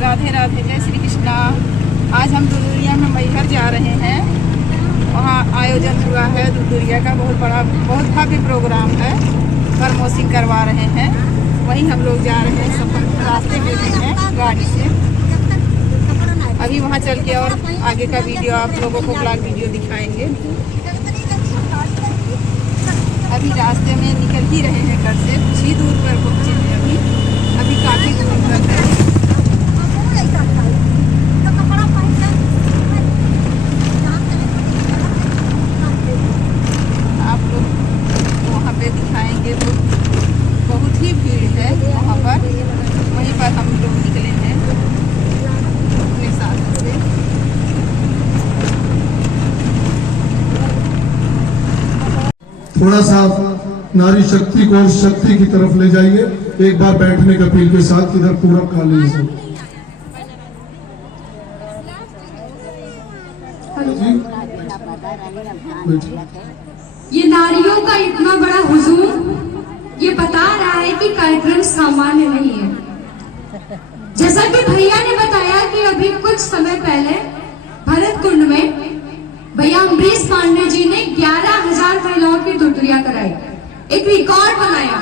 राधे राधे, जय श्री कृष्णा। आज हम दुदुरिया में मैहर जा रहे हैं। वहाँ आयोजन हुआ है दुदुरिया का बहुत बड़ा, बहुत भव्य प्रोग्राम है। प्रमोशन करवा रहे हैं, वहीं हम लोग जा रहे हैं। सब रास्ते में भी हैं गाड़ी से। अभी वहाँ चल के और आगे का वीडियो आप लोगों को ब्लॉग वीडियो दिखाएंगे। अभी रास्ते में निकल ही रहे हैं घर से, कुछ ही दूर पर पहुँचे हैं। अभी काफ़ी दूर तक है। आप लोग वहाँ पे दिखाएंगे तो बहुत ही भीड़ है वहाँ पर। वहीं पर हम लोग निकले हैं अपने साथ से। थोड़ा सा नारी शक्ति को और शक्ति की तरफ ले जाइए। एक बार बैठने का अपील के साथ, इधर पूरा खाली है। ये नारियों का इतना बड़ा हुजूम ये बता रहा है कि कार्यक्रम सामान्य नहीं है। जैसा कि भैया ने बताया कि अभी कुछ समय पहले भरत कुंड में भैया अम्बरीश पांडे जी ने 11,000 महिलाओं की दुदुरिया कराई, एक रिकॉर्ड बनाया।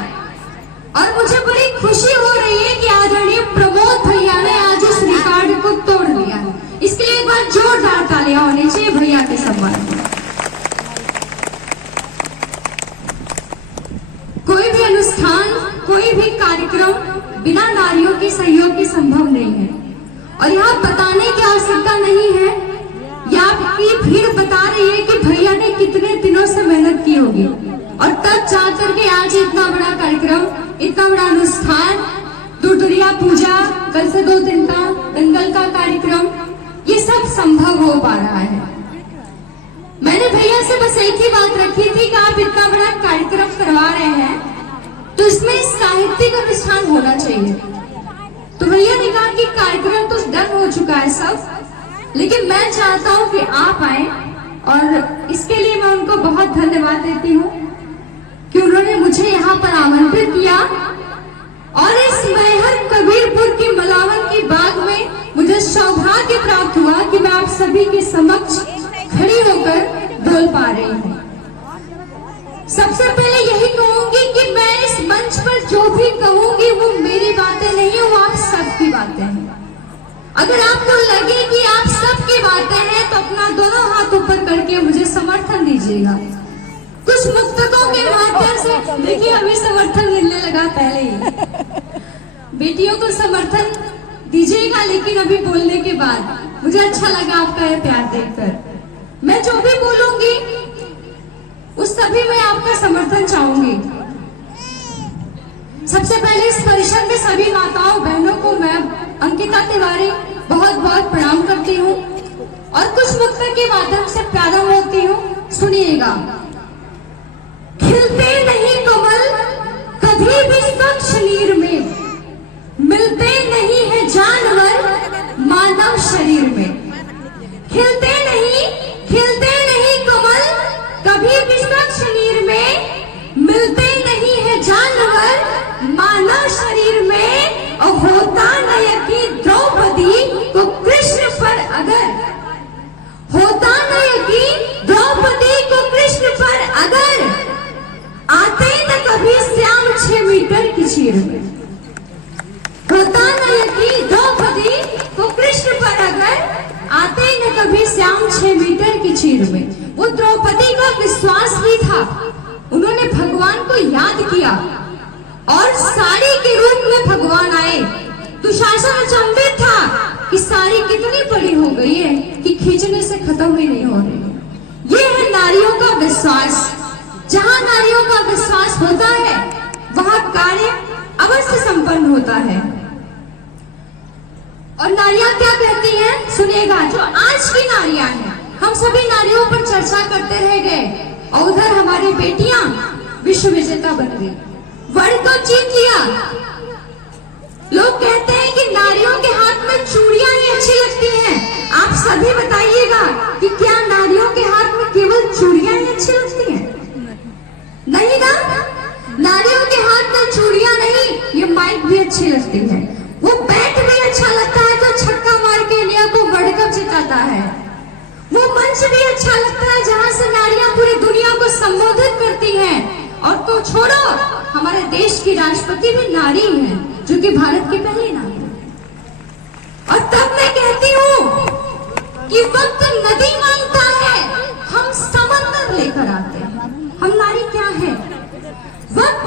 और मुझे बड़ी खुशी हो रही है कि आदरणीय प्रमोद भैया ने आज इस रिकॉर्ड को तोड़ दिया है। इसके लिए एक बार जोरदार तालियां होनी चाहिए भैया के सम्मान में। कोई भी अनुष्ठान, कोई भी कार्यक्रम बिना नारियों के सहयोग के संभव नहीं है। और यहाँ बताने की आवश्यकता नहीं है, यहाँ की भीड़ बता रही है कि भैया ने कितने दिनों से मेहनत की होगी और तब जाकर के आज इतना बड़ा कार्यक्रम, इतना बड़ा अनुष्ठान, दुदुरिया पूजा, कल से 2 दिन का दंगल का कार्यक्रम, ये सब संभव हो पा रहा है। मैंने भैया से बस एक ही बात रखी थी कि आप इतना बड़ा कार्यक्रम करवा रहे हैं तो इसमें साहित्यिक अनुष्ठान होना चाहिए। तो भैया ने कहा कि कार्यक्रम तो डन हो चुका है सब, लेकिन मैं चाहता हूं कि आप आए। और इसके लिए मैं उनको बहुत धन्यवाद देती हूँ कि उन्होंने मुझे यहाँ पर आमंत्रित किया। और इस मैहर कबीरपुर की मलावन की बाग में मुझे सौभाग्य प्राप्त हुआ कि मैं आप सभी के समक्ष खड़ी होकर बोल पा रही हूँ। सबसे पहले यही कहूंगी कि मैं इस मंच पर जो भी कहूंगी वो मेरी बातें नहीं, वो आप सबकी बातें हैं। अगर आपको लगे कि आप सबकी बातें हैं तो अपना दोनों हाथ ऊपर करके मुझे समर्थन दीजिएगा। कुछ मुक्तकों के माध्यम से देखिए हमें समर्थन मिलने लगा पहले ही। बेटियों को समर्थन दीजिएगा, लेकिन अभी बोलने के बाद मुझे अच्छा लगा आपका ये प्यार देखकर। मैं जो भी बोलूंगी उस सभी में आपका समर्थन चाहूंगी। सबसे पहले इस परिषद में सभी माताओं बहनों को मैं अंकिता तिवारी बहुत बहुत प्रणाम करती हूँ और कुछ मुक्तक के माध्यम से प्रारंभ होती हूँ, सुनिएगा। खिलते नहीं कमल कभी भी स्वच्छ नीर में, मिलते नहीं है जानवर मानव शरीर में। खिलते नहीं कमल कभी भी स्वच्छ नीर में, मिलते नहीं है जानवर मानव शरीर में। और होता न यकीन द्रौपदी को कृष्ण पर अगर, होता न यकीन द्रौपदी को कृष्ण पर अगर, आते न कभी श्याम 6 मीटर की चीर में। होता न यकीन द्रौपदी को कृष्ण पर अगर, आते न कभी श्याम 6 मीटर की चीर में। वो द्रौपदी का विश्वास भी था, उन्होंने भगवान को याद किया और साड़ी के रूप में भगवान आए। दुशासन अचंभित था कि साड़ी कितनी बड़ी हो गई है कि खींचने से खत्म ही नहीं हो रही। ये है नारियों का विश्वास। जहाँ नारियों का विश्वास होता है वहाँ कार्य अवश्य संपन्न होता है। और नारियां क्या कहती हैं सुनिएगा। जो आज की नारियां हैं, हम सभी नारियों पर चर्चा करते रह गए और उधर हमारी बेटियां विश्व विजेता बन गई, वर्ल्ड कप जीत लिया। लोग कहते हैं कि नारियों के हाथ में चूड़ियां ही अच्छी लगती हैं। आप सभी बताइएगा कि क्या नारियों के हाथ में केवल चूड़ियां ही अच्छी लगती हैं? नहीं ना, नारियों के हाथ में चूड़ियां नहीं, ये माइक भी अच्छी लगती है, वो बैट भी अच्छा लगता है जो को छोड़ो, हमारे देश की राष्ट्रपति भी नारी है, जो कि भारत की पहली नारी है। और तब मैं कहती हूँ कि वक्त नदी मांगता है, हम समंदर लेकर आते हैं। हम नारी क्या है? वक्त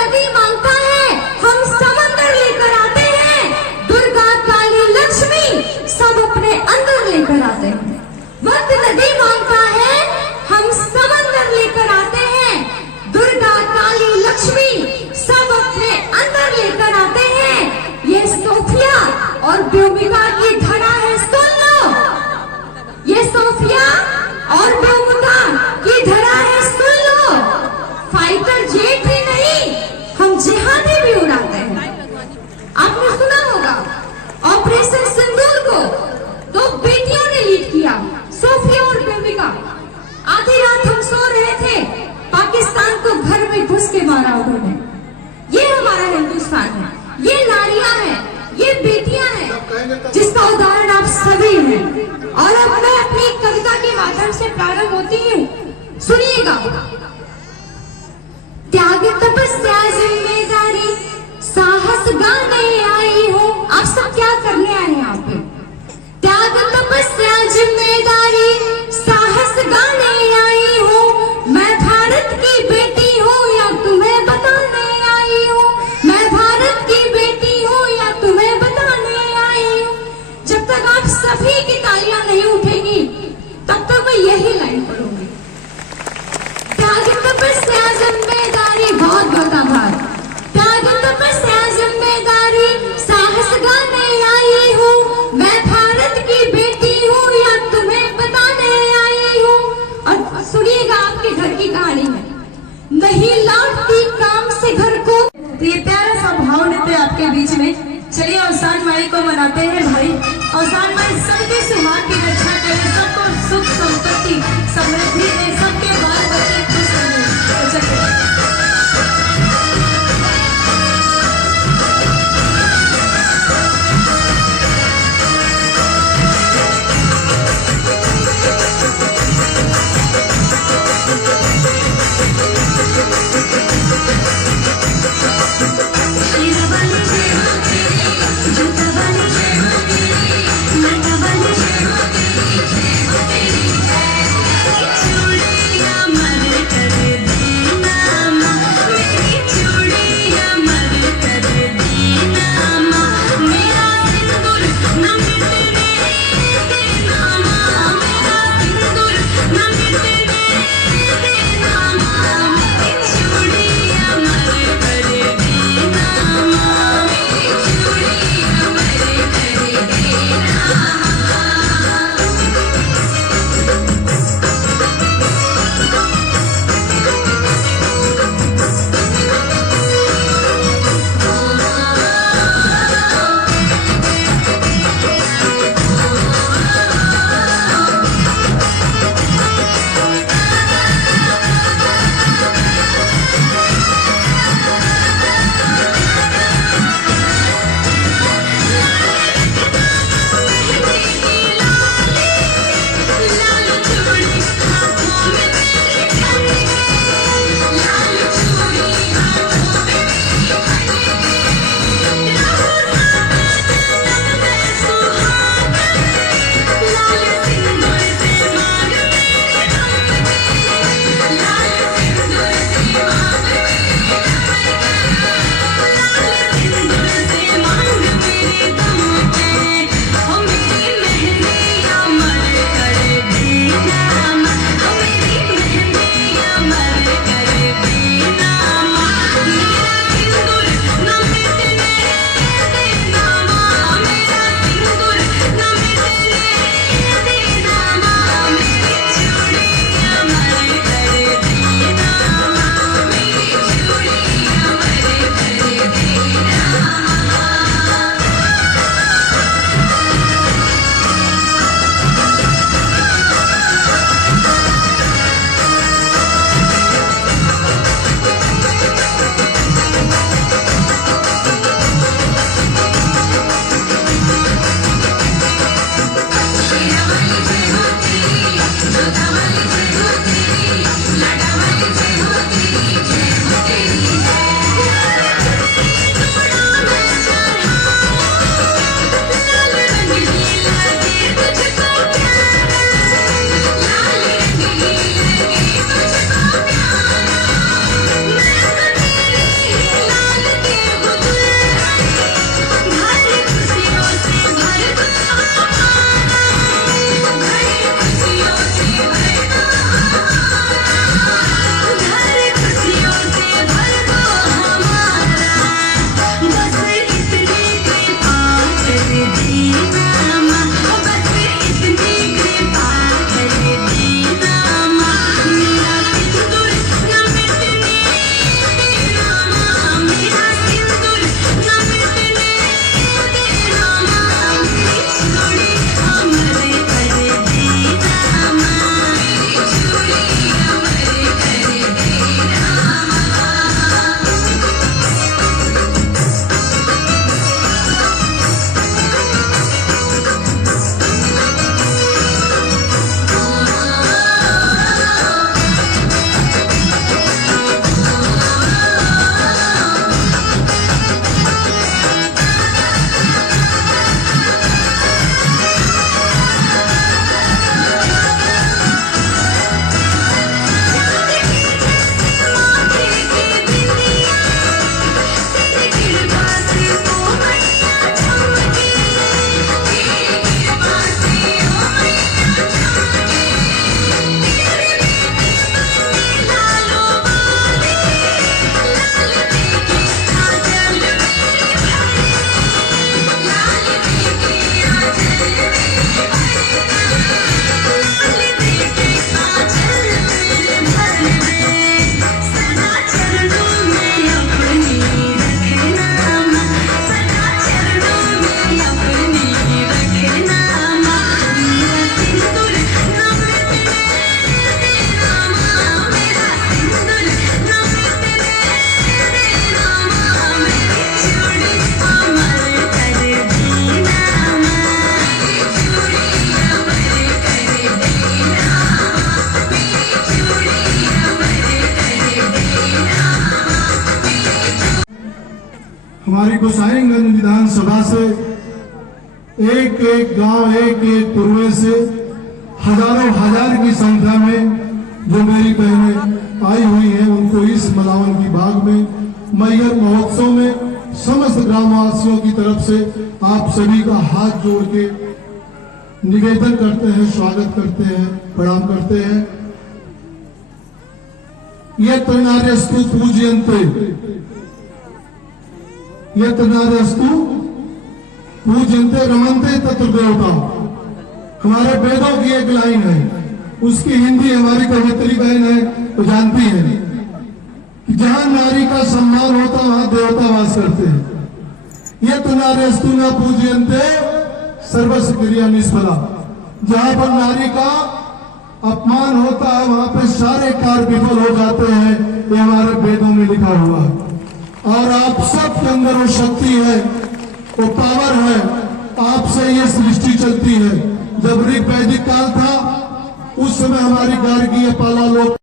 नदी मांगता है, हम समंदर लेकर आते हैं। दुर्गा काली लक्ष्मी सब अपने अंदर लेकर आते हैं। वक्त नदी मांगता है, हम समंदर लेकर आते हैं। दुर्गा काली लक्ष्मी सब अपने अंदर लेकर आते हैं। ये सोफिया और व्योमिका की धड़ा है, सुन लो। ये सोफिया और व्योमिका की धड़ा है, सुन लो। फाइटर जेट ही नहीं, हम जिहादी भी उड़ाते हैं। आपने सुना होगा ऑपरेशन सिंदूर को दो बेटियों ने लीड किया, सोफिया और व्योमिका। आधी रात हम सो रहे थे, पाकिस्तान को घर में घुस के मारा उन्होंने। ये हमारा हिंदुस्तान है, ये नारियां हैं, ये बेटियां हैं, जिसका उदाहरण आप सभी हैं। और अब मैं अपनी कविता के माध्यम से प्रारंभ होती हूँ, सुनिएगा। त्याग तपस्या जिम्मेदारी साहस गाने आई हो। आप सब क्या करने आए हैं यहाँ पे? त्याग तपस्या जिम्मेदारी साहस गाने आई हो। मैं भारत की बेटी हूँ या तुम्हें बताने आई हूँ। मैं भारत की बेटी हूँ या तुम्हें बताने आई हूँ। जब तक आप सभी की तालियां नहीं उठेगी, तब तक मैं यही लाइन पढ़ूंगी। त्याग तपस्या जिम्मेदारी, बहुत बहुत आभार। त्याग तपस्या जिम्मेदारी साहस गाने आई हूँ। मैं भारत की बेटी हूँ या तुम्हें बताने आई हूँ। और सुनिएगा आपके घर की कहानी में, नहीं लौटती काम से घर को। तो ये प्यारा सा भाव नृत्य आपके बीच में। चलिए औसान माई को मनाते हैं भाई। औसान माई सबके सुहाग की रक्षा करे, सबको सुख संपत्ति समृद्धि दे, सबके बाल बच्चे खुश रहे। तो चलिए Children गोसाईगंज विधानसभा से एक एक गांव, एक एक कुरवे से हजारों हजार की संख्या में जो मेरी बहनें आई हुई हैं, उनको इस मलावन की बाग में मैहर महोत्सव में समस्त ग्रामवासियों की तरफ से आप सभी का हाथ जोड़ के निवेदन करते हैं, स्वागत करते हैं, प्रणाम करते हैं। यत्र नार्यस्तु पूज्यन्ते, यत्र नार्यस्तु पूज्यन्ते रमन्ते तत्र देवता। हमारे वेदों की एक लाइन है, उसकी हिंदी हमारी कवित्री बहन है तो जानती है कि जहां नारी का सम्मान होता वहां देवता वास करते हैं। यत्र नार्यस्तु न पूज्यन्ते सर्वस्व क्रिया निष्फला। जहां पर नारी का अपमान होता है वहां पे सारे कार्य विफल हो जाते हैं, ये हमारे वेदों में लिखा हुआ है। और आप सब के अंदर वो शक्ति है, वो पावर है, आपसे ये सृष्टि चलती है। जब ऋग वैदिक काल था उस समय हमारी गार्गीय पाला लोग